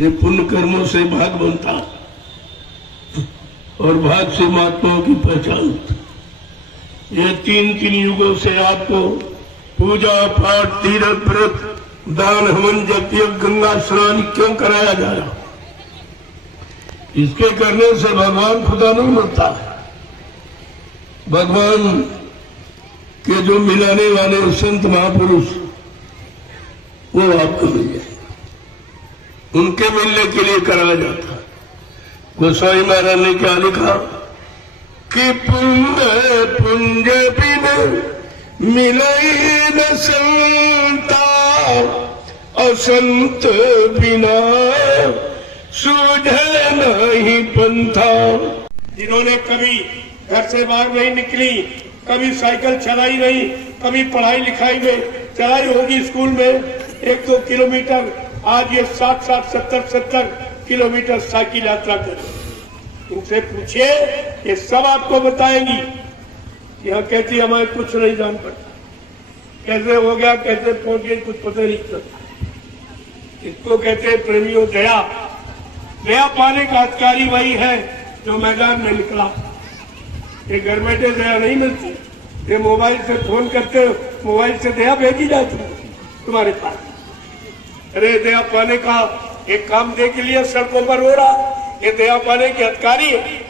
ये पुण्य कर्मों से भाग बनता और भाग से महात्माओं की पहचान। ये तीन युगों से आपको पूजा पाठ तीर्थ व्रत दान हवन यज्ञ गंगा स्नान क्यों कराया जा रहा? इसके करने से भगवान खुदा नहीं मिलता। भगवान के जो मिलाने वाले संत महापुरुष वो आपको मिल जाए, उनके मिलने के लिए कराया जाता। गोसाई महाराज ने क्या लिखा कि पुण्य पुंज बिन मिलई न संता, असंत बिना सूझे नहीं पंथा। जिन्होंने कभी घर से बाहर नहीं निकली, कभी साइकिल चलाई नहीं, कभी पढ़ाई लिखाई में चलाई होगी स्कूल में 1-2 किलोमीटर, आज ये 60-60, 70-70 किलोमीटर साइकिल यात्रा करें। उनसे पूछिए, ये सब आपको बताएंगी। यहाँ कहती हमें कुछ नहीं जान पड़ता, कैसे हो गया, कैसे पहुंच गए, कुछ पता नहीं चलता। इसको कहते प्रेमियों दया। दया पाने का अधिकारी वही है जो मैदान में निकला। ये घर बैठे दया नहीं मिलती। ये मोबाइल से फोन करते, मोबाइल से दया भेजी जाती तुम्हारे पास। अरे दया पाने का एक काम दे के लिए सड़कों पर रो रहा, ये दया पाने के अधिकारी है।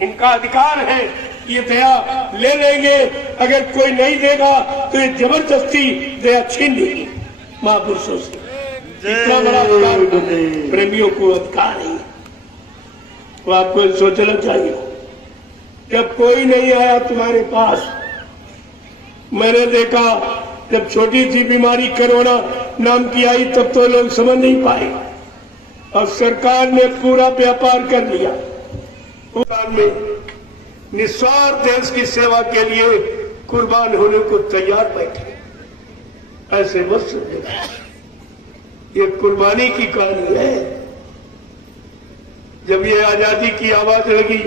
इनका अधिकार है, ये दया ले लेंगे। अगर कोई नहीं देगा तो ये जबरदस्ती दया छीन लेगी महापुरुषों से। इतना बड़ा अधिकार प्रेमियों को अधिकार है, तो आपको सोचना चाहिए। जब कोई नहीं आया तुम्हारे पास, मैंने देखा जब छोटी सी बीमारी कोरोना नाम की आई तब तो लोग समझ नहीं पाए, और सरकार ने पूरा व्यापार कर लिया। में निस्वार्थ देश की सेवा के लिए कुर्बान होने को तैयार बैठे। ऐसे मत समझेगा, ये कुर्बानी की कहानी है। जब ये आजादी की आवाज लगी,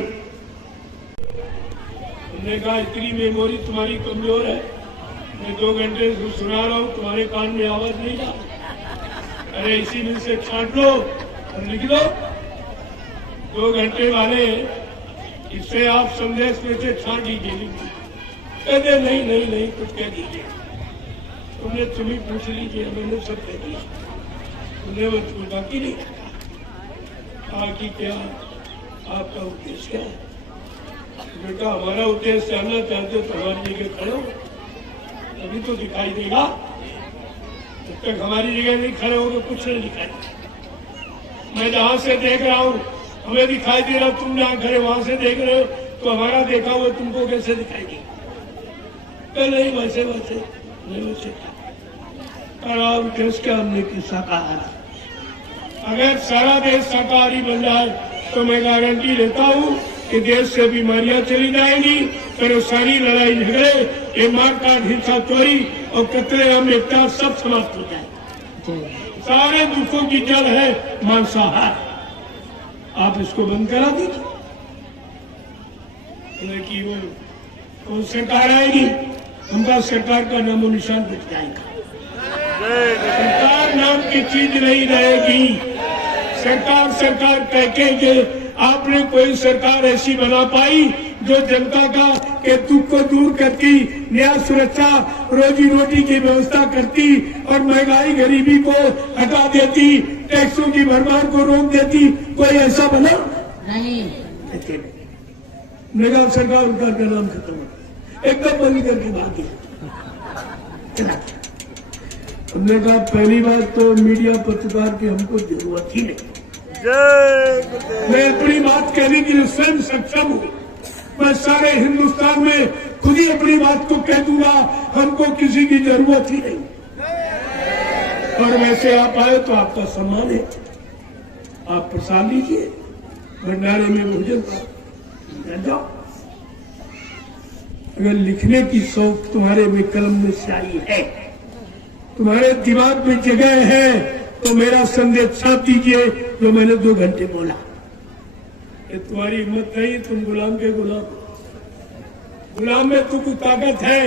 हमने कहा इतनी मेमोरी तुम्हारी कमजोर है, मैं 2 घंटे से सुना रहा हूं, तुम्हारे कान में आवाज नहीं जा। अरे इसी में से छांट लो और लिख दो। 2 घंटे वाले इससे आप संदेश में से छांट लीजिए। कहते नहीं नहीं नहीं कुछ कह दीजिए, तुमने तुम्हें पूछ लीजिए, मैंने सब कह दिया, तुमने वो बाकी नहीं कहा कि क्या आपका उद्देश्य क्या है। बेटा हमारा उद्देश्य जानना चाहते हो तो हमारी जगह खड़े हो, अभी तो दिखाई देगा। जब तक हमारी जगह नहीं खड़े होगे कुछ नहीं दिखाई। मैं जहां से देख रहा हूं हमें दिखाई दे रहा, तुम जहां खड़े वहां से देख रहे हो, तो हमारा देखा हुआ तुमको कैसे दिखाई देगा? नहीं वैसे वैसे नहीं वैसे। और अब देश का हमने की शाकाहार, अगर सारा देश शाकाहारी बन जाए तो मैं गारंटी देता हूँ कि देश से बीमारियां चली जाएंगी, फिर सारी लड़ाई झगड़े, ये मारकाट हिंसा चोरी और कतलेआम एकता सब समाप्त हो जाए। सारे दुखों की जड़ है मांसाहार। आप इसको बंद करा दीजिए कि वो कौन सरकार आएगी, उनका सरकार का नामो निशान मिट जाएगा। सरकार नाम की चीज नहीं रहेगी। सरकार सरकार कह के आपने कोई सरकार ऐसी बना पाई जो जनता का के दुख को दूर करती, न्याय सुरक्षा रोजी रोटी की व्यवस्था करती और महंगाई गरीबी को हटा देती, टैक्सों की भरमार को रोक देती? कोई ऐसा बना नहीं। मेगा सरकार उनका नाम खत्म हो, एकदम बंद करके बात दिया। हमने कहा पहली बात तो मीडिया पत्रकार की हमको जरूरत ही नहीं। मैं अपनी बात कहने के लिए स्वयं सक्षम हूँ। मैं सारे हिंदुस्तान में खुद ही अपनी बात को कह दूंगा, हमको किसी की जरूरत ही नहीं। और वैसे आप आए तो आपका सम्मान है, आप प्रसाद लीजिए, भंडारे में भोजन जाओ। अगर लिखने की शौक तुम्हारे में कलम में स्याही है, तुम्हारे दिमाग में जगह है, तो मेरा संदेश छाप दीजिए जो मैंने 2 घंटे बोला। ये तुम्हारी हिम्मत नहीं, तुम गुलाम के गुलाम। गुलाम में तो कुछ ताकत है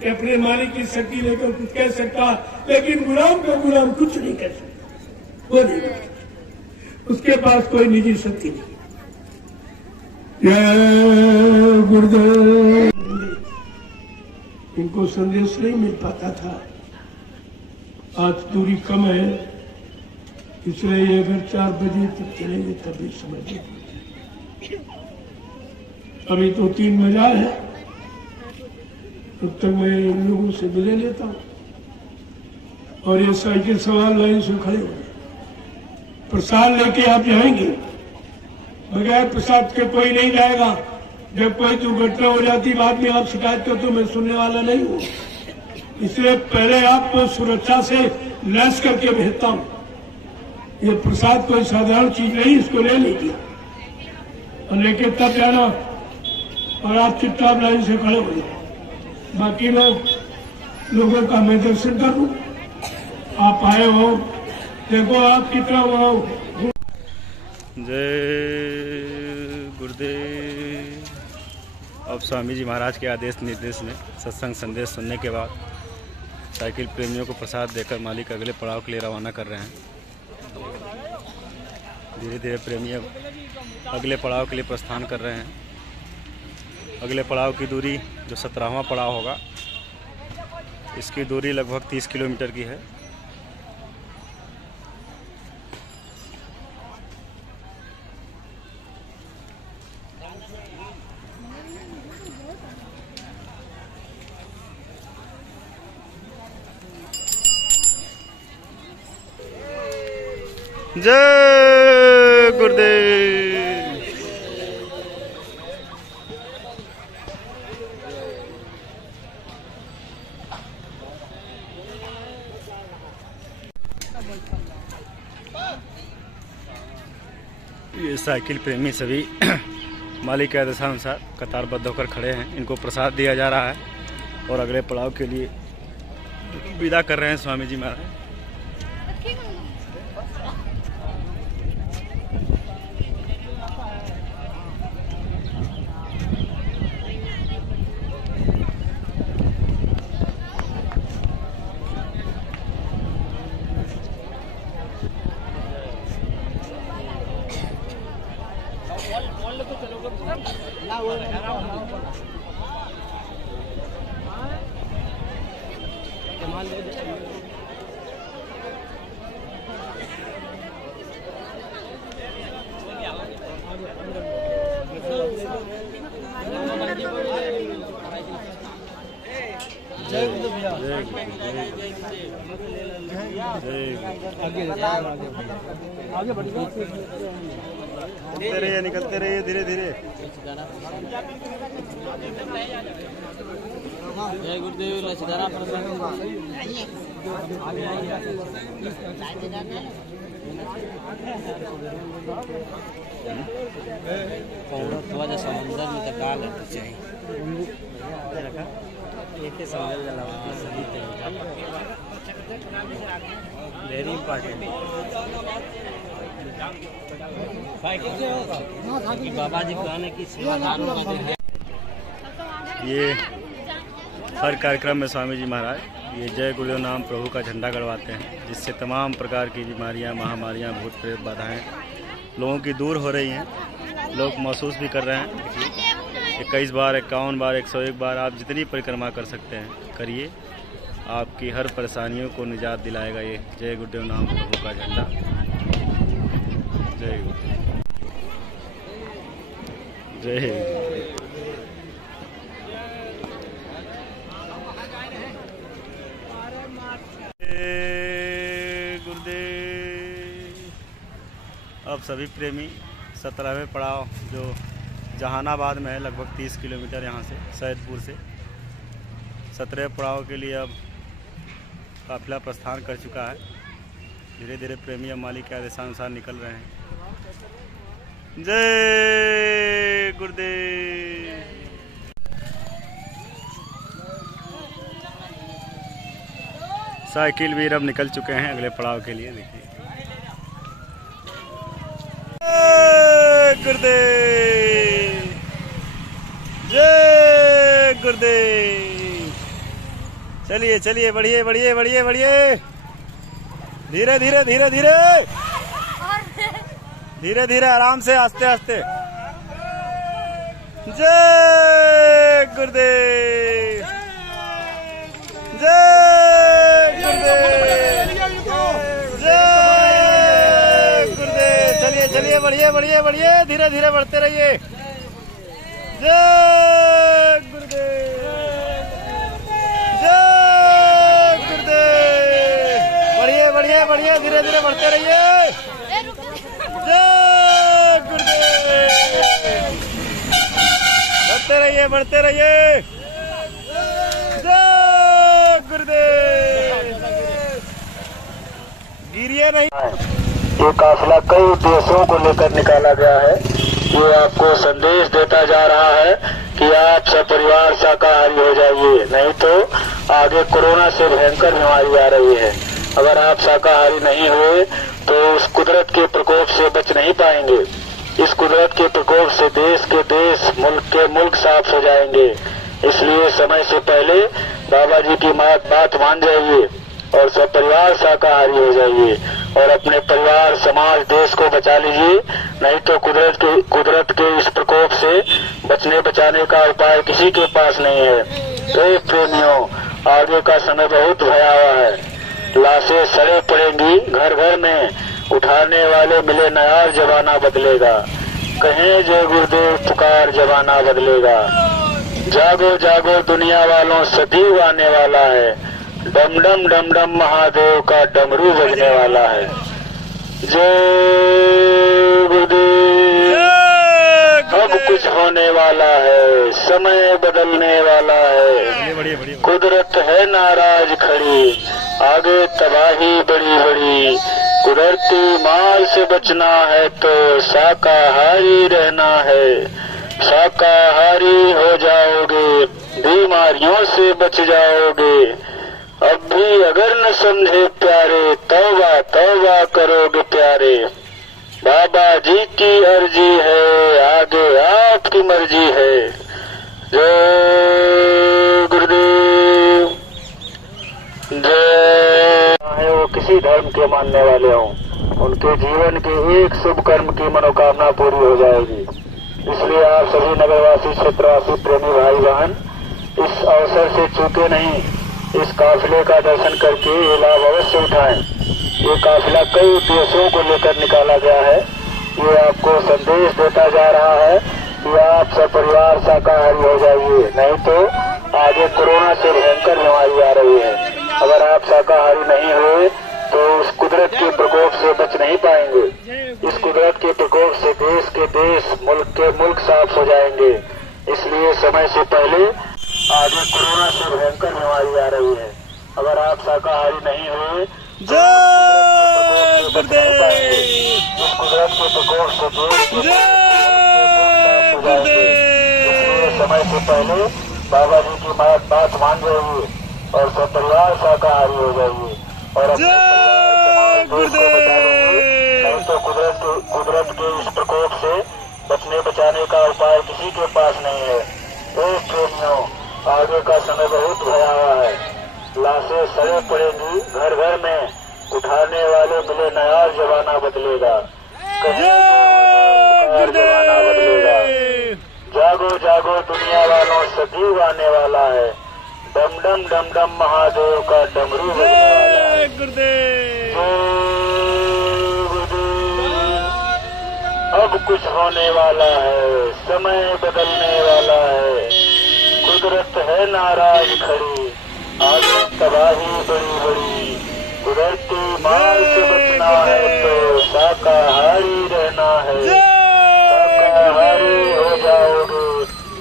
कि अपने मालिक की शक्ति लेकर कुछ कह सकता, लेकिन गुलाम का गुलाम कुछ नहीं कह सकता। वो नहीं उसके पास कोई निजी शक्ति नहीं। जय गुरुदेव। इनको संदेश नहीं मिल पाता था, आज दूरी कम है, इसलिए ये अगर 4 बजे तक चलेंगे तभी समझ। अभी तो 3 बजा है, तब तक मैं इन लोगों से मिले लेता हूँ। और ये साइकिल सवार लाइन से खड़े हो, प्रसाद लेके आप जाएंगे, बगैर प्रसाद के कोई नहीं जाएगा। जब कोई दुर्घटना हो जाती बाद में आप शिकायत कर तो मैं सुनने वाला नहीं हूँ, इसलिए पहले आपको सुरक्षा से लैस करके भेजता हूँ। ये प्रसाद कोई साधारण चीज नहीं, इसको ले लीजिए और लेके तब जाना, और आप चुपचाप लाइन से खड़े हो जाओ। बाकी लोगों का मैं दर्शन कर लूँ। आप आए हो, देखो आप कितना हो। जय गुरुदेव। अब स्वामी जी महाराज के आदेश निर्देश में सत्संग संदेश सुनने के बाद साइकिल प्रेमियों को प्रसाद देकर मालिक अगले पड़ाव के लिए रवाना कर रहे हैं। धीरे धीरे प्रेमी अब अगले पड़ाव के लिए प्रस्थान कर रहे हैं। अगले पड़ाव की दूरी जो 17वां पड़ाव होगा, इसकी दूरी लगभग 30 किलोमीटर की है। जय गुरुदेव। ये साइकिल प्रेमी सभी मालिक के आदेशानुसार कतारबद्ध होकर खड़े हैं। इनको प्रसाद दिया जा रहा है और अगले पड़ाव के लिए विदा कर रहे हैं स्वामी जी महाराज। निकलते रहिए धीरे धीरे। जय गुरुदेव। थोड़ा सा समुद्र में तो काल चाहिए एक समझल जाला सही तरीका वेरी इंपॉर्टेंट। बाबा जी कहने की ये हर कार्यक्रम में स्वामी जी महाराज ये जय गुरुदेव नाम प्रभु का झंडा गड़वाते हैं, जिससे तमाम प्रकार की बीमारियां, महामारियां, भूत प्रेत बाधाएं लोगों की दूर हो रही हैं। लोग महसूस भी कर रहे हैं। 21 बार, 51 बार, 101 बार आप जितनी परिक्रमा कर सकते हैं करिए, आपकी हर परेशानियों को निजात दिलाएगा ये जय गुरुदेव नाम प्रभु का झंडा। जय गुरुदेव। जय गुरुदेव। अब सभी प्रेमी 17वें पड़ाव जो जहानाबाद में है, लगभग 30 किलोमीटर यहाँ से सैदपुर से, 17वें पड़ाव के लिए अब काफिला प्रस्थान कर चुका है। धीरे धीरे प्रेमी अब मालिक के आदेशानुसार निकल रहे हैं। जय गुरुदेव। साइकिल वीर अब निकल चुके हैं अगले पड़ाव के लिए। देखिए गुरुदेव। जय गुरुदेव। चलिए चलिए, बढ़िए बढ़िए बढ़िए बढ़िए, धीरे धीरे धीरे धीरे। धीरे धीरे आराम से आस्ते आस्ते। जय गुरुदेव, जय गुरुदेव, जय गुरुदेव। चलिए चलिए, बढ़िए बढ़िए बढ़िए, धीरे धीरे बढ़ते रहिए। जय गुरुदेव, जय गुरुदेव। बढ़िए बढ़िए बढ़िए, धीरे धीरे बढ़ते रहिए। जय गुरुदेव, बढ़ते रहिए बढ़ते रहिए। जय गुरुदेव, गिरिए नहीं। ये काफिला कई उद्देश्यों को लेकर निकाला गया है। ये आपको संदेश देता जा रहा है कि आप सब परिवार शाकाहारी हो जाइए, नहीं तो आगे कोरोना से भयंकर बीमारी आ रही है। अगर आप शाकाहारी नहीं हुए तो उस कुदरत के प्रकोप से बच नहीं पाएंगे। इस कुदरत के प्रकोप से देश के देश, मुल्क के मुल्क साफ हो जाएंगे। इसलिए समय से पहले बाबा जी की बात मान जाइए और सब परिवार शाकाहारी हो जाइए और अपने परिवार, समाज, देश को बचा लीजिए। नहीं तो कुदरत के इस प्रकोप से बचने बचाने का उपाय किसी के पास नहीं है। तो प्रेमियों, आगे का समय बहुत भयावह है। लाशें सड़े पड़ेंगी घर घर में, उठाने वाले मिले नयार, जमाना बदलेगा। कहें जय गुरुदेव पुकार, जमाना बदलेगा। जागो जागो दुनिया वालों, सदैव आने वाला है। डम डम डम डम महादेव का डमरू बजने वाला है। जय गुरुदेव। अब कुछ होने वाला है, समय बदलने वाला है। कुदरत है नाराज खड़ी, आगे तबाही बड़ी बड़ी। कुदरती माल से बचना है तो शाकाहारी रहना है। शाकाहारी हो जाओगे, बीमारियों से बच जाओगे। अब भी अगर न समझे प्यारे, तौबा तौबा करोगे प्यारे। बाबा जी की अर्जी है, आगे आपकी मर्जी है। जय गुरुदेव, जय। चाहे वो किसी धर्म के मानने वाले हों, उनके जीवन के एक शुभ कर्म की मनोकामना पूरी हो जाएगी। इसलिए आप सभी नगरवासी, क्षेत्रवासी, प्रेमी भाई बहन इस अवसर से चूके नहीं। इस काफिले का दर्शन करके ये लाभ अवश्य उठाएं। ये काफिला कई उद्देश्यों को लेकर निकाला गया है। ये आपको संदेश देता जा रहा है कि आप सब परिवार शाकाहारी हो जाइए, नहीं तो आगे कोरोना से भयंकर बीमारी आ रही है। अगर आप शाकाहारी नहीं हुए तो उस कुदरत के प्रकोप से बच नहीं पाएंगे। इस कुदरत के प्रकोप से देश के देश, मुल्क के मुल्क साफ हो जाएंगे। इसलिए समय से पहले आगे कोरोना से भयंकर बीमारी आ रही है। अगर आप शाकाहारी नहीं हुए जय गुरुदेव, इस कुदरत के प्रकोप से देश के समय से पहले बाबा जी की बात मान जाइए और सब परिवार शाकाहारी हो जाइए और अपने देश को बचा लीजिए। नहीं तो कुदरत के इस प्रकोप से बचने बचाने का उपाय किसी के पास नहीं है। देश प्रेमियों, आगे का समय बहुत भयावह है। लाशें सड़े पड़ेंगी घर घर में, उठाने वाले मिले नयार, जमाना बदलेगा। जमाना बदलेगा। जागो जागो दुनिया वालों, सदैव आने वाला है। डम डम डम डम महादेव का डमरू बजने वाला है। गुरुदेव, अब कुछ होने वाला है, समय बदलने वाला है। कुदरत है नाराज खड़ी, आगे तबाही बड़ी बड़ी। कुदरती माल से बचना है तो शाकाहारी रहना है। शाकाहारी हो जाओगे,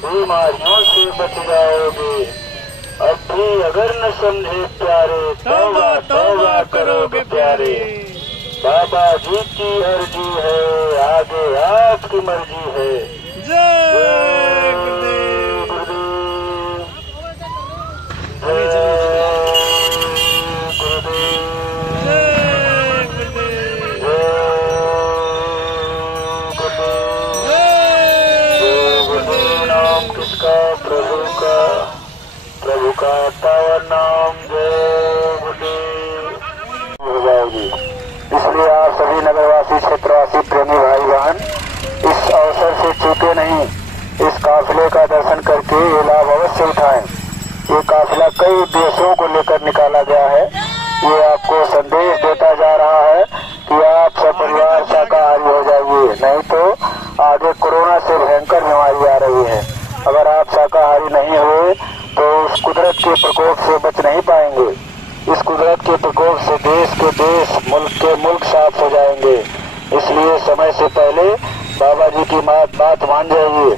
बीमारियों से बच जाओगे। अब भी अगर न समझे प्यारे, तौबा तौबा करोगे प्यारे। बाबा जी की अर्जी है, आगे आपकी मर्जी है। जय गुरुदेव, प्रभु का पावन नाम जय गुरुदेव हो जाएगी। इसलिए आप सभी नगरवासी क्षेत्रवासी प्रेमी भाई बहन इस अवसर से चूके नहीं, इस काफिले का दर्शन करके ये लाभ अवश्य उठाएं। ये काफिला कई उद्देश्यों को लेकर निकाला गया है। ये आपको संदेश देता जा रहा है कि आप सब परिवार शाकाहारी हो जाइए, नहीं तो आगे कोरोना से भयंकर बीमारी आ रही है। अगर आप शाकाहारी नहीं हुए तो उस कुदरत के प्रकोप से बच नहीं पाएंगे। इस कुदरत के प्रकोप से देश के देश, मुल्क के मुल्क साफ हो जाएंगे। इसलिए समय से पहले बाबा जी की बात मान जाइए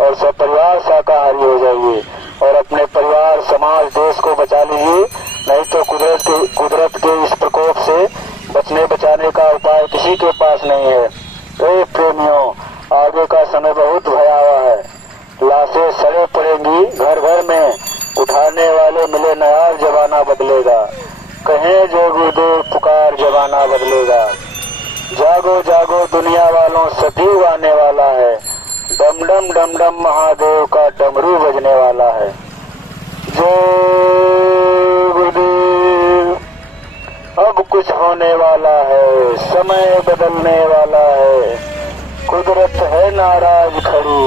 और सब परिवार शाकाहारी हो जाइए और अपने परिवार, समाज, देश को बचा लीजिए। नहीं तो कुदरत के इस प्रकोप से बचने बचाने का उपाय किसी के पास नहीं है। ए प्रेमियों, आगे का समय बहुत भयावह है। लाशें सड़े पड़ेंगी घर घर में, उठाने वाले मिले नयार, जमाना बदलेगा। कहें जो गुरुदेव पुकार, जमाना बदलेगा। जागो जागो दुनिया वालों, सदैव आने वाला है। डम डम डम डम महादेव का डमरू बजने वाला है। जय गुरुदेव। अब कुछ होने वाला है, समय बदलने वाला है। कुदरत है नाराज खड़ी,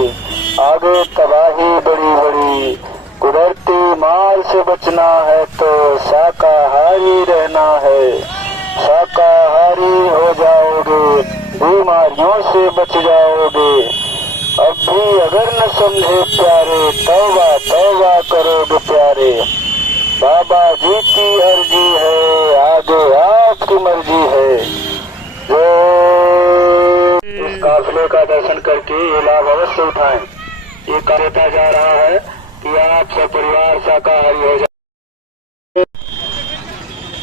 आगे तबाही बड़ी बड़ी। कुदरती माल से बचना है तो शाकाहारी रहना है। शाकाहारी हो जाओगे, बीमारियों से बच जाओगे। अब भी अगर न समझे प्यारे, तौबा तौबा करोगे प्यारे। बाबा जी की अर्जी है, आगे आपकी मर्जी है। इस काफिले का दर्शन करके ये लाभ अवश्य उठाएं। ये कहता जा रहा है कि आप सब परिवार शाकाहारी हो जाए।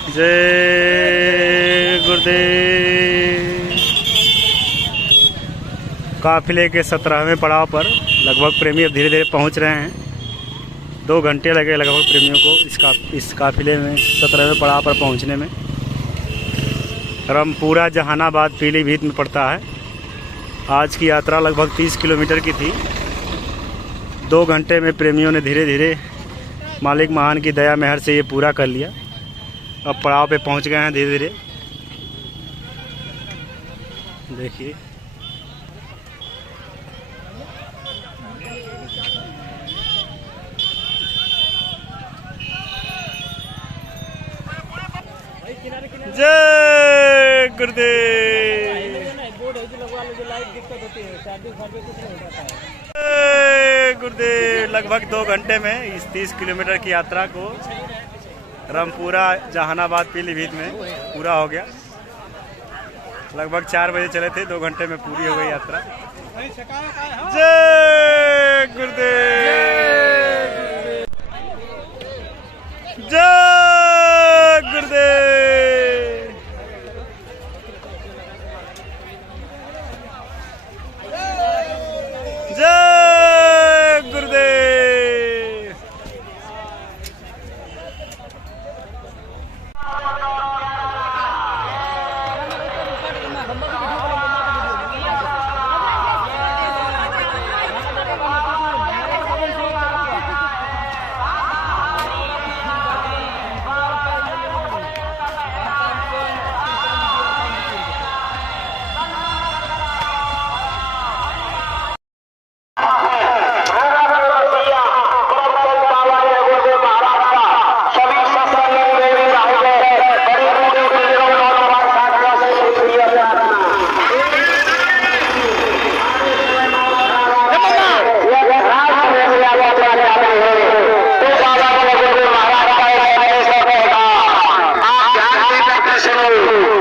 जय गुरुदेव। काफिले के 17वें पड़ाव पर लगभग प्रेमी अब धीरे धीरे पहुंच रहे हैं। 2 घंटे लगे लगभग प्रेमियों को इस काफिले में 17वें पड़ाव पर पहुंचने में। रामपुरा जहानाबाद पीलीभीत में पड़ता है। आज की यात्रा लगभग 30 किलोमीटर की थी। 2 घंटे में प्रेमियों ने धीरे धीरे मालिक महान की दया मेहर से ये पूरा कर लिया। अब पड़ाव पे पहुंच गए हैं धीरे धीरे। देखिए जय गुरुदेव। गुरुदेव लगभग 2 घंटे में इस 30 किलोमीटर की यात्रा को रामपुरा जहानाबाद पीलीभीत में पूरा हो गया। लगभग 4 बजे चले थे, 2 घंटे में पूरी हो गई यात्रा। जय गुरुदेव। जय गुरुदेव। जय गुरुदेव। आप ध्यान देकर सुनो।